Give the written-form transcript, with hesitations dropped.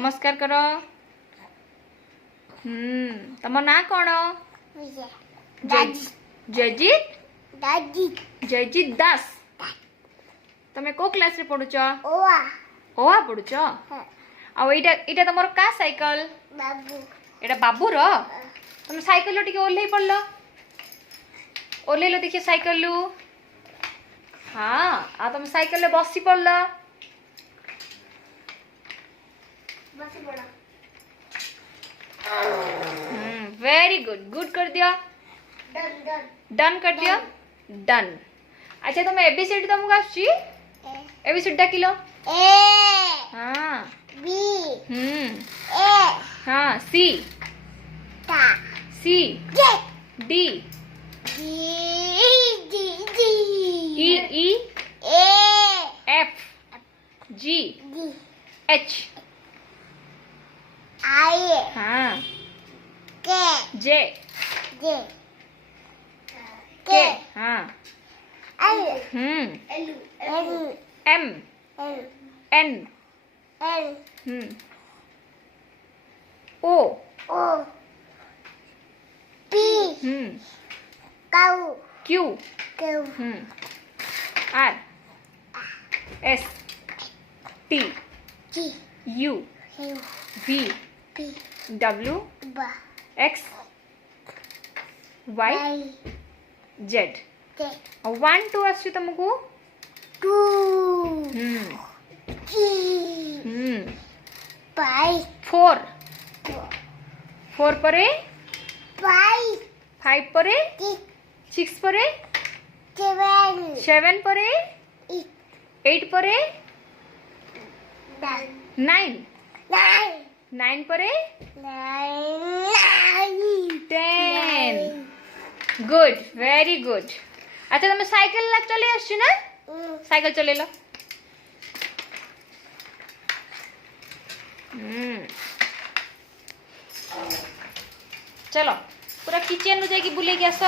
नमस्कार करो। तम ना कौन? जयजीत जयजीत दास। तमे को क्लास रे पढुछ? ओआ पढुछ। आ एटा एटा तमर का साइकिल? बाबू। एटा बाबू रो? तुम साइकिल लो टिके ओल्हे पड़लो। ओल्हे लो देखिए साइकिल लु। हाँ आ तुम साइकिल ले बसी पड़लो। बसी पड़ा। Very good. गुड कर दिया। डन कर दिया। डन। अच्छा तुम एबीसीडी तुमको आछी? एबीसीडी डाकिलो। ए। हाँ। बी। ए। हाँ सी। टा। C. D. E E F G H I. हाँ जे के। हाँ M N O P Q R S T U V W X Y Z. 1 2 आसु तुमको 4 4 परे 5 परे 6 परे 7 परे 8 परे 9 9 परे 10। Good very good. अच्छा तुम साइकिल चले आसु ना? साइकिल चले लो। चलो पूरा किचन में जाके बुले के आस।